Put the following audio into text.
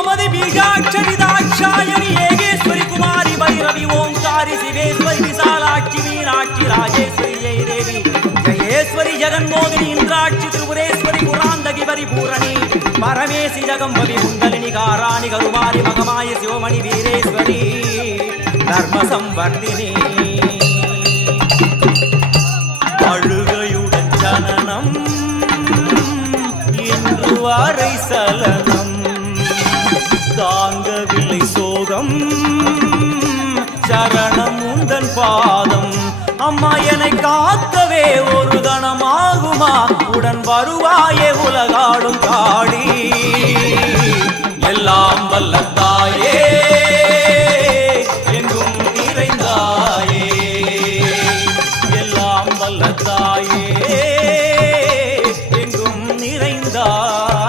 கோமதி பீஜாட்சரி தாட்சாயணி ஏகேஸ்வரி குமாரி பைரவி ஓம்காரி சிவேஸ்வரி விசாலாட்சி மீனாட்சி ராஜேஸ்வரி ஜெய தேவி ஜயேஸ்வரி ஜெகன்மோகினி இந்திராட்சி திரிபுரேஸ்வரி புராந்தகி பரிபூரணி பரமேசி ஜகம்பவி குண்டலினி காராணி கருமாரி மகமாய சிவமணி வீரேஸ்வரி தர்ம சம்வர்த்தினி அழுகையுடன் ஜனனம் இன்று வாரை சலனம் தாங்கவில்லை சோகம் சரணம் உந்தன் பாதம் அம்மா என்னை காக்கவே ஒரு கணமாகுமா உடன் வருவாயே உலகாடும் காடி எல்லாம் வல்லத்தா